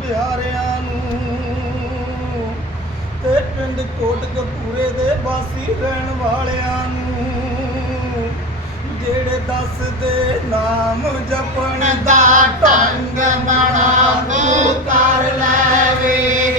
ਪਿਆਰਿਆਂ ਨੂੰ ਤੇ ਪਿੰਡ ਕੋਟ ਕਪੂਰੇ ਦੇ ਵਾਸੀ ਰਹਿਣ ਵਾਲਿਆਂ ਨੂੰ, ਜਿਹੜੇ ਦੱਸਦੇ ਨਾਮ ਜਪਣ ਦਾ ਢੰਗ ਬਣਾ ਤੂੰ ਕਰ ਲੈ ਵੇ।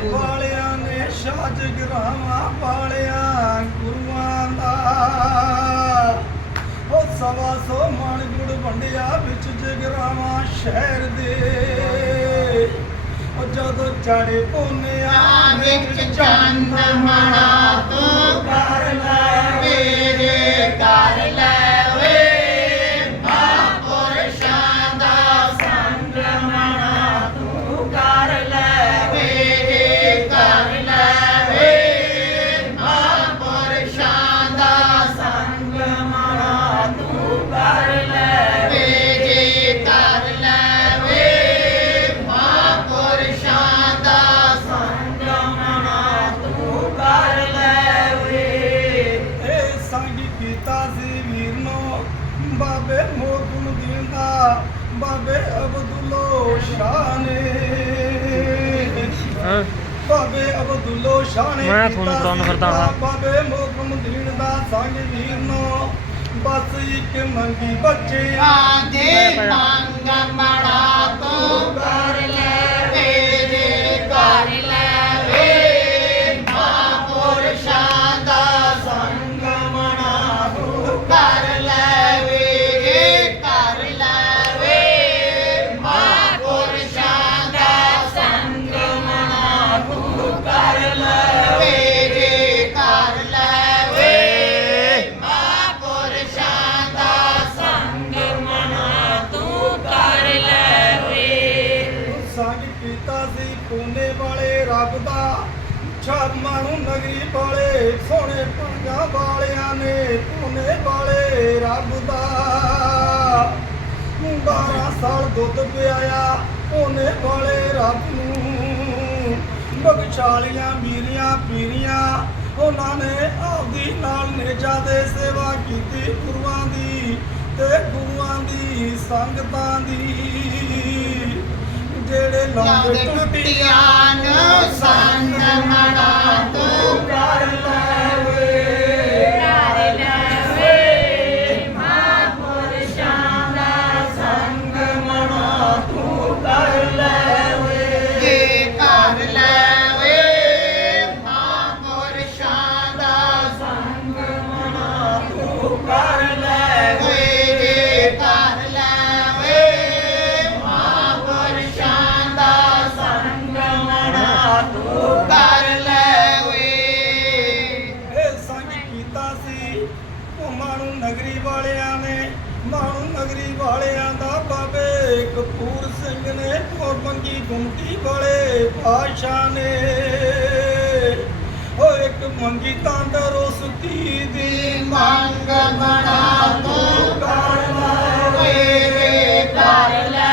ਬੋਲੋ ਵਾਲਿਆਂ ਨੇ ਸ਼ਾਜ ਗਰਾਵਾਂ ਵਾਲਿਆਂ ਗੁਰੂਆਂ ਦਾ। ਉਹ ਸਵਾ ਸੋ ਮਣ ਗੁੜ ਵੰਡਿਆ ਵਿੱਚ ਜਗਰਾਵਾਂ ਸ਼ਹਿਰ ਦੇ। ਉਹ ਜਦੋਂ ਚੜੇ ਪੋਨਿਆਂ ਵਿੱਚ ਚੰਨ ਮਣਾ ਤੂੰ ਕਰ ਲੈ ਮੇਰੇ ਕਰ ਲੈ। ਬਾਬੇ ਅਬਦੁੱਲੋ ਸ਼ਾਹ ਨੇ ਮੈਂ ਤੁਹਾਨੂੰ ਸੀ ਫਿਰਦਾ ਹਾਂ। ਬਾਬੇ ਮੋਕਮ ਦੀਨ ਦਾ ਸੰਗ ਵੀਰ ਨੂੰ ਬਸ ਇੱਕ ਮੰਗੀ ਬੱਚੇ ਦੇ ਮੰਗ ਮੜਾ ਤੂੰ ਕਰ ਲੈ ਨਗਰੀ ਵਾਲੇ, ਸੋਹਣੇ ਪੰਜਾ ਵਾਲਿਆਂ ਨੇ ਪੂਨੇ ਵਾਲੇ ਰੱਬ ਦਾ। 12 ਸਾਲ ਦੁੱਧ ਪਿਆਇਆ ਉਹਨੇ ਵਾਲੇ ਰੱਬ ਨੂੰ। ਬਗਚਾਲੀਆਂ ਮੀਰੀਆਂ ਪੀਰੀਆਂ, ਉਹਨਾਂ ਨੇ ਆਪਦੀ ਨਾਲ ਨੇਜਾ ਦੇ ਸੇਵਾ ਕੀਤੀ ਗੁਰੂਆਂ ਦੀ ਤੇ ਗੁਰੂਆਂ ਦੀ ਸੰਗਤਾਂ ਦੀ। ਜਿਹੜੇ ਲਾਉਂਦੇ ਟੁੱਟੀਆਂ ਨੂੰ ਸੰਗ ਮਣਾ ਤੂੰ ਕਰ ਲੈ ਵਾਲਿਆਂ ਦਾ ਬਾਬੇ ਕਪੂਰ ਸਿੰਘ ਨੇ ਕੋਰ ਮੰਗੀ ਗੁੰਮਟੀ ਵਾਲੇ ਪਾਸ਼ਾ ਨੇ। ਉਹ ਇੱਕ ਮੰਗੀ ਤੰਦਰੁਸਤੀ ਦੀ ਮੰਗ ਬਣਾ ਤੂੰ। ਕਰ ਲੈ ਵੇ ਕਰ ਲੈ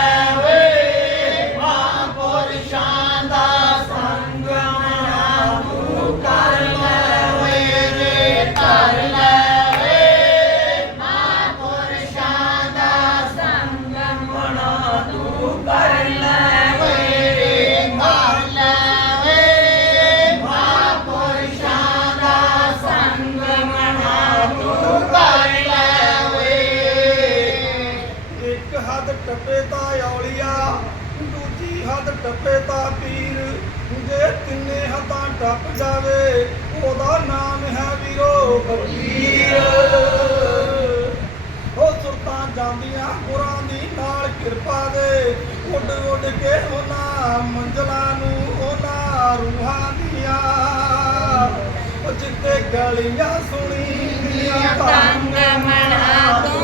ਟੱਪ ਜਾਵੇ, ਉਹਦਾ ਨਾਮ ਹੈ ਵੀਰੋ ਫਕੀਰ। ਉਹ ਸੁਰਤਾਂ ਜਾਂਦੀਆਂ ਗੁਰਾਂ ਦੀ ਨਾਲ ਕਿਰਪਾ ਦੇ। ਉੱਡ ਉੱਡ ਕੇ ਉਹਨਾਂ ਮੰਜ਼ਲਾਂ ਨੂੰ, ਉਹਨਾਂ ਰੂਹਾਂ ਦੀਆਂ। ਉਹ ਜਿੱਤੇ ਗਲੀਆਂ ਸੁਣੀ ਦੀਆਂ ਤੰਗ ਗਾਹੇ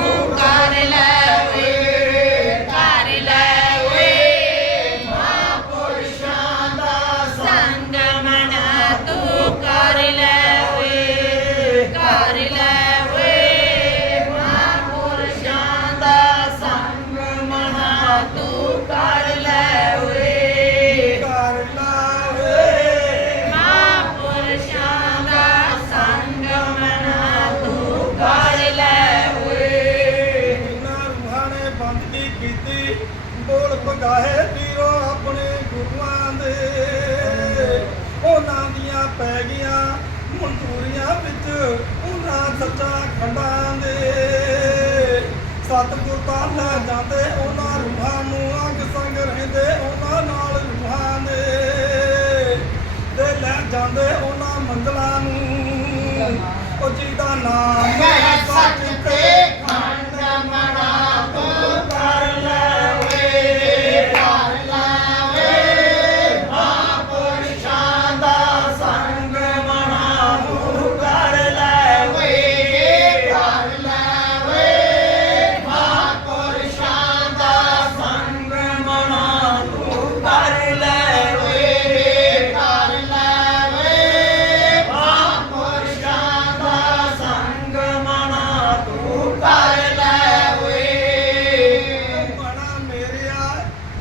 ਉਹਨਾਂ ਸੱਚਾ ਖੰਡਾਂ ਦੇ। ਸਤਿਗੁਰ ਤਾਂ ਲੈ ਜਾਂਦੇ, ਉਹਨਾਂ ਰੂਹਾਂ ਨੂੰ ਅੰਗ ਸੰਗ ਰਹਿੰਦੇ, ਉਹਨਾਂ ਨਾਲ ਰੂਹਾਂ ਦੇ ਤੇ ਲੈ ਜਾਂਦੇ ਉਹਨਾਂ ਮੰਜ਼ਲਾਂ ਨੂੰ। ਉਹ ਜੀ ਦਾ ਨਾਮ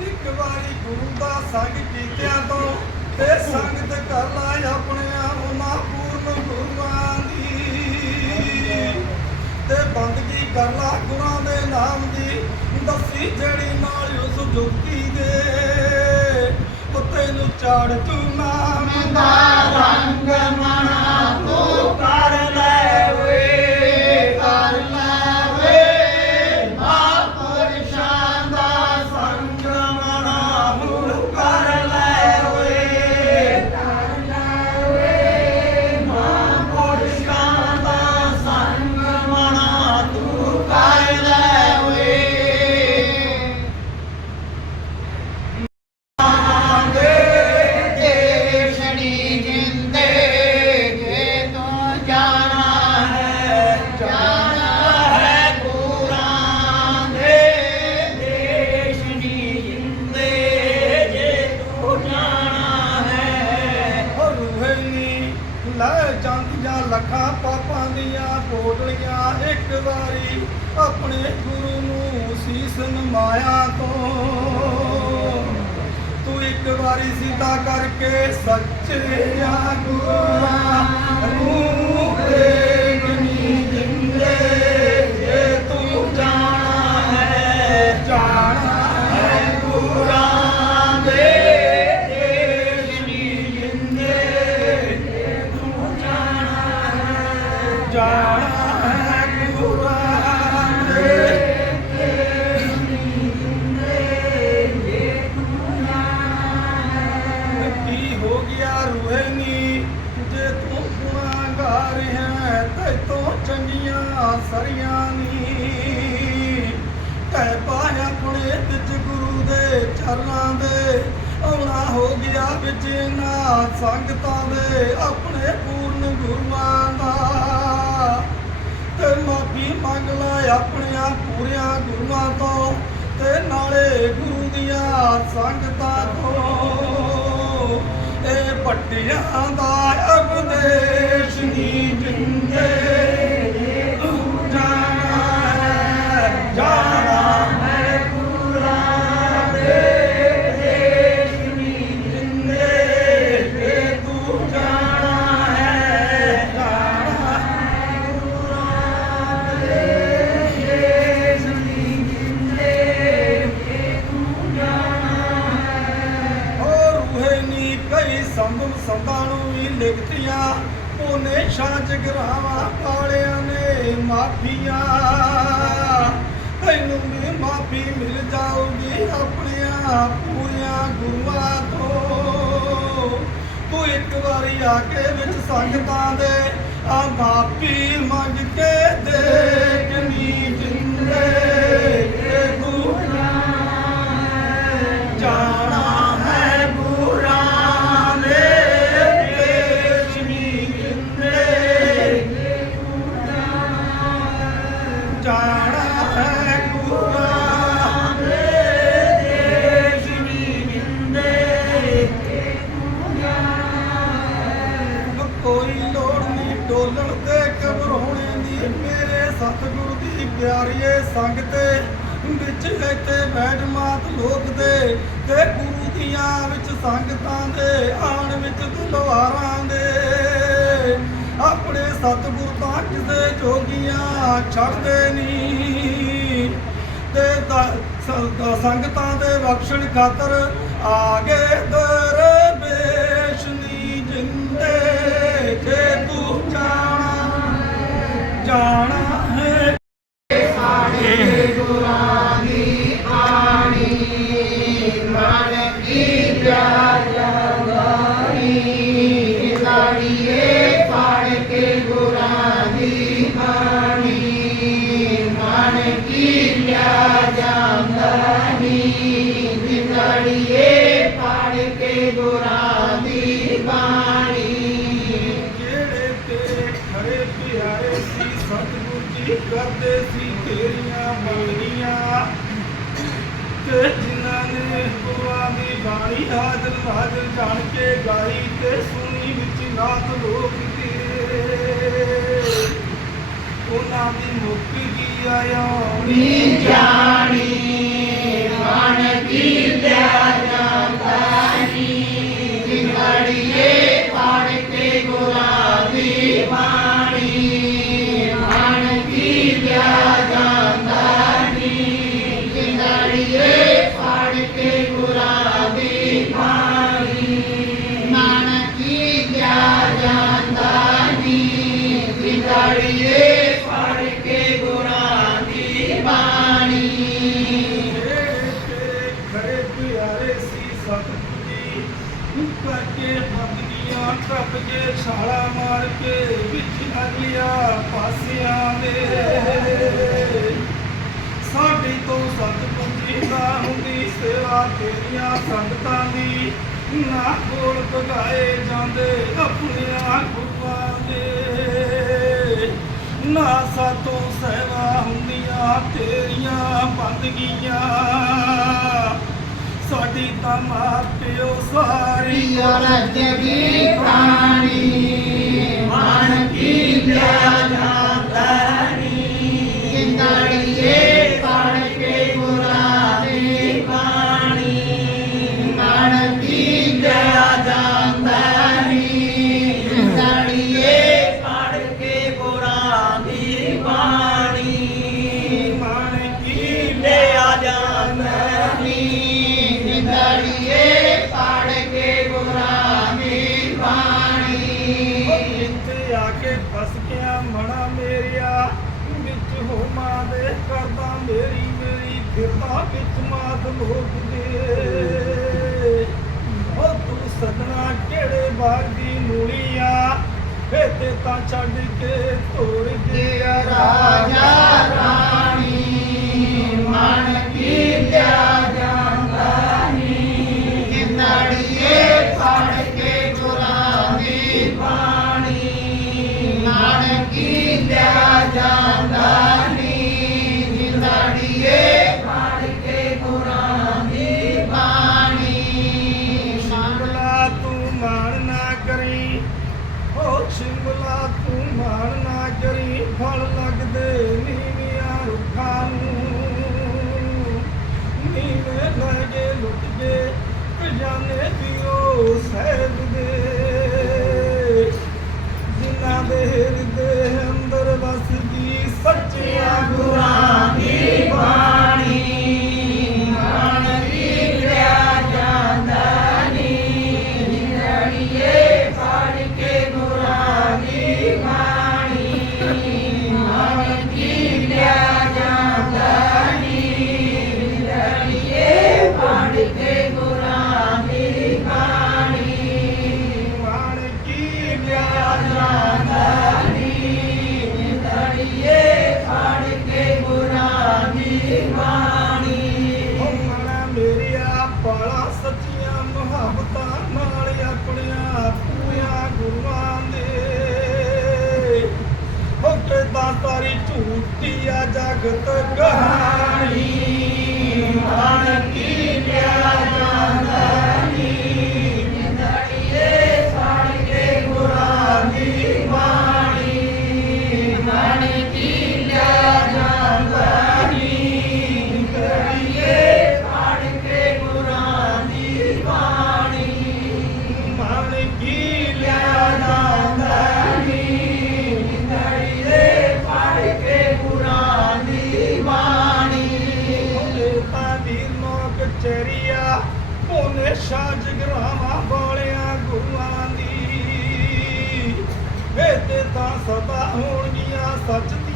ਇੱਕ ਵਾਰੀ ਗੁਰੂ ਦਾ ਸੰਗ ਕੀਤਿਆਂ ਤੋਂ ਤੇ ਸੰਗਤ ਕਰ ਲੈ ਆਪਣੇ ਉਹਨਾਂ ਪੂਰਨ ਗੁਰੂਆਂ ਦੀ। ਤੇ ਬੰਦਗੀ ਕਰ ਲਾ ਗੁਰਾਂ ਦੇ ਨਾਮ ਦੀ, ਦੱਸੀ ਜਿਹੜੀ ਨਾਲ ਉਸ ਜੁਗਤੀ ਦੇ। ਉੱਤੇ ਨੂੰ ਚਾੜ ਤੂੰ ਨਾਮ ਦਾ ਰੰਗ ਮਣਾ ਆਪਣੇ ਗੁਰੂ ਨੂੰ ਸੀਸ ਨਮਾਇਆ ਤੋਂ। ਤੂੰ ਇੱਕ ਵਾਰੀ ਸਿੱਧਾ ਕਰਕੇ ਸੱਚਿਆ ਗੁਰਾਂ ਨੂੰ ਦੇਖਣੀ ਸਰੀਆਂ ਨੀ। ਕਹਿ ਪਾਇਆ ਆਪਣੇ ਵਿੱਚ ਗੁਰੂ ਦੇ ਚਰਨਾਂ ਦੇ। ਆਉਣਾ ਹੋ ਗਿਆ ਵਿੱਚ ਨਾ ਸੰਗਤਾਂ ਦੇ। ਆਪਣੇ ਪੂਰਨ ਗੁਰੂਆਂ ਦਾ। ਤੇ ਮਾਫੀ ਮੰਗ ਲੈ ਆਪਣਿਆਂ ਪੂਰਿਆਂ ਗੁਰੂਆਂ ਤੋਂ। ਤੇ ਨਾਲੇ ਗੁਰੂ ਦੀਆਂ ਸੰਗਤਾਂ ਤੋਂ। ਇਹ ਪੱਟੀਆਂ ਦਾ ਉਪਦੇਸ਼ ਆਪਣੀਆਂ ਪੂਰੀਆਂ ਗੁਰੂਆਂ ਤੋਂ। ਤੂੰ ਇੱਕ ਵਾਰੀ ਆ ਕੇ ਵਿੱਚ ਸੰਗਤਾਂ ਦੇ, ਆ ਮਾਫੀ ਮੰਗ ਕੇ ਦੇਖ ਨੀ ਜਿੰਦੇ ਪਿਆਰੀਏ ਸੰਗ ਤੇ, ਵਿੱਚ ਇੱਥੇ ਬੈਠ ਮਾਤ ਲੋਕ ਦੇ, ਤੇ ਗੁਰੂ ਦੀਆਂ ਵਿੱਚ ਸੰਗਤਾਂ ਦੇ, ਆਣ ਵਿੱਚ ਦੁਲਵਾਰਾਂ ਦੇ। ਆਪਣੇ ਸਤਿਗੁਰ ਤਾਂ ਕਿਸੇ ਜੋਗੀਆਂ ਛੱਡਦੇ ਨਹੀਂ। ਤੇ ਸੰਗਤਾਂ ਦੇ ਬਖਸ਼ਣ ਖਾਤਰ ਆ ਗਏ ਦਰਵੇਸ਼ ਨੀ ਜਿੰਦੇ। ਜੇ ਤੂੰ ਜਾਣਾ ਜਾਣਾ ਤੇ ਜਿਨ੍ਹਾਂ ਨੇ ਗੁਰੂਆਂ ਦੀ ਬਾਣੀ ਹਾਜ਼ਰ ਹਾਜ਼ਰ ਜਾਣ ਕੇ ਗਾਈ ਤੇ ਸੁਣੀ ਵਿੱਚ ਨਾਤ ਲੋਕ ਤੇਰੇ ਉਹਨਾਂ ਦੀ ਮੁੱਕ ਕੀ ਆਇਆ ਨੀ ਜਾਣੀ। ਛਾਲਾ ਮਾਰ ਕੇ ਵਿੱਚ ਅਗਲਿਆ ਪਾਸਿਆਂ ਦੇ। ਸਾਡੀ ਤੋਂ ਸਤ ਜੀ ਦਾ ਹੁੰਦੀ, ਸੇਵਾ ਤੇਰੀਆਂ ਸੰਗਤਾਂ ਦੀ। ਨਾ ਕੋਲ ਪਗਾਏ ਜਾਂਦੇ ਆਪਣੀਆਂ ਗੁਰੂਆਂ ਦੇ। ਨਾ ਸਾਤੋਂ ਸੇਵਾ ਹੁੰਦੀਆਂ ਤੇਰੀਆਂ ਬੰਦਗੀਆਂ। ਸਾਡੀ ਤਾਂ ਮਾਂ ਪਿਓ ਸਾਰੀ ਜਗੀ ਪ੍ਰਾਣੀ? ਮਨ ਕੀ ਲਿਆ ਜਾਂਦਾ ਨੀ ਜਿੰਦੜੀਏ ਪੜ ਕੇ ਗੁਰਾਂ ਦੀ ਬਾਣੀ ਮਨ ਕੀ ਲਿਆ ਜਾਂਦਾ ਨੀ ਜਿੰਦੜੀਏ ਪੜ ਕੇ ਗੁਰਾਂ ਦੀ ਬਾਣੀ ਮਾਣ ਕੀ ਲਿਆ ਜਾਂਦਾ ਨੀ ਜਿੰਦੜੀਏ ਪੜ ਕੇ ਗੁਰਾਂ ਦੀ ਬਾਣੀ। ਇੱਥੇ ਆ ਕੇ ਫਸ ਗਿਆ ਮਣਾ ਮੇਰਿਆ ਵਿੱਚ ਹੋਮਾ ਦੇ ਕਰਦਾ ਮੇਰੀ ਮੇਰੀ ਫਿਰਦਾ ਵਿੱਚ ਮਾਤ ਲੋਕ ਦੇ। ਉਹ ਤੂੰ ਸਦਨਾ ਕਿਹੜੇ ਬਾਗ ਦੀ ਨੂਲੀਆ ਫੇ ਤੇ ਛੱਡ ਕੇ ਤੋੜ ਗਿਆ ਰਾਜਾ ਰਾਣੀ। ਮਨ ਕੀ ਲਿਆ ਸੱਚੀਆਂ ਮੁਹੱਬਤਾਂ ਨਾਲ ਆਪਣੀਆਂ ਪੂਰੀਆਂ ਗੁਰੂਆਂ ਦੇ ਹੋ ਤਾਂ ਤਾਰੀ ਝੂਠੀ ਆ ਜਗਤ ਕਹਾਣੀ।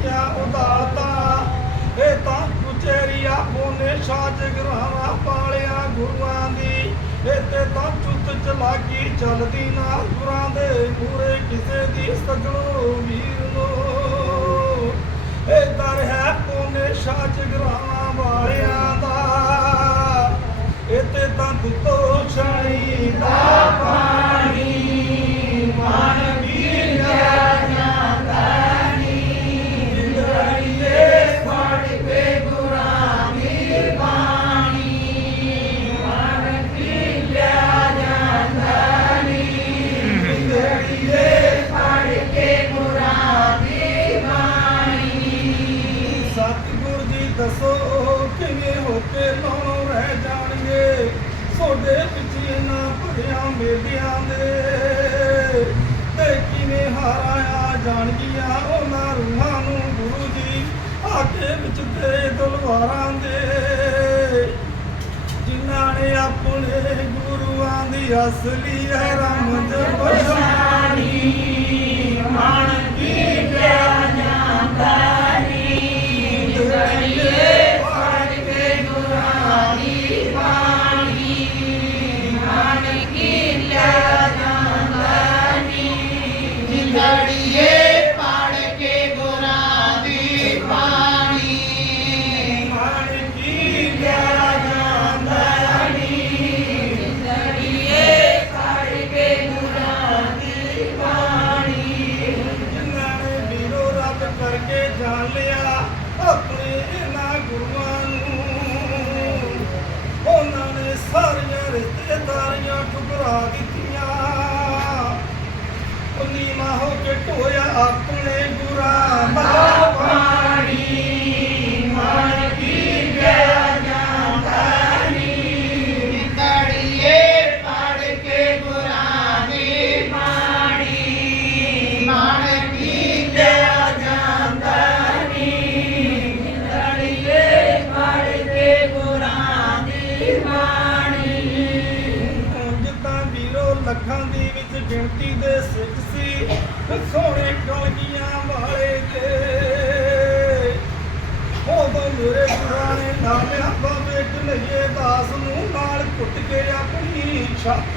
నిత్య ਉదాਲత ਇਹ ਤਾਂ ਉਚੇਰੀਆ ਬੋਨੇ ਸਾਜ ਗ੍ਰਹਾਂ ਪਾਲਿਆ ਗੁਰੂਆਂ ਦੀ। ਇੱਥੇ ਤਾਂ ਚੁੱਤ ਚਲਾਕੀ ਚੱਲਦੀ ਨਾ, ਗੁਰਾਂ ਦੇ ਪੂਰੇ ਕਿਸੇ ਦੀ ਸਗਣੋ ਵੀਰ ਨੂੰ ਇਹ ਦਰ ਹੈ ਬੋਨੇ ਸਾਜ ਗ੍ਰਹਾਂ ਵਾਲਿਆਂ ਦਾ। ਇੱਥੇ ਤਾਂ ਦਿੱਤੋ ਸਾਧਿਆਂ ਮੇਲਿਆਂ ਦੇ ਤੇ ਕਿਨੇ ਹਾਰਾਇਆ ਜਾਣਗੀਆਂ ਉਹਨਾਂ ਰੂਹਾਂ ਨੂੰ ਗੁਰੂ ਜੀ ਆਕੇ ਵਿੱਚ ਤੇ ਤਲਵਾਰਾਂ ਦੇ। ਜਿਨ੍ਹਾਂ ਨੇ ਆਪਣੇ ਗੁਰੂਆਂ ਦੀ ਅਸਲੀ ਰਹਿਮਤ ਪਛਾਣੀ। ਮਨ ਕੀ ਪਿਆ ਜਾਂਦਾ ਆਪਣੇ ਗੁਰਾਂ ਦਾ shop.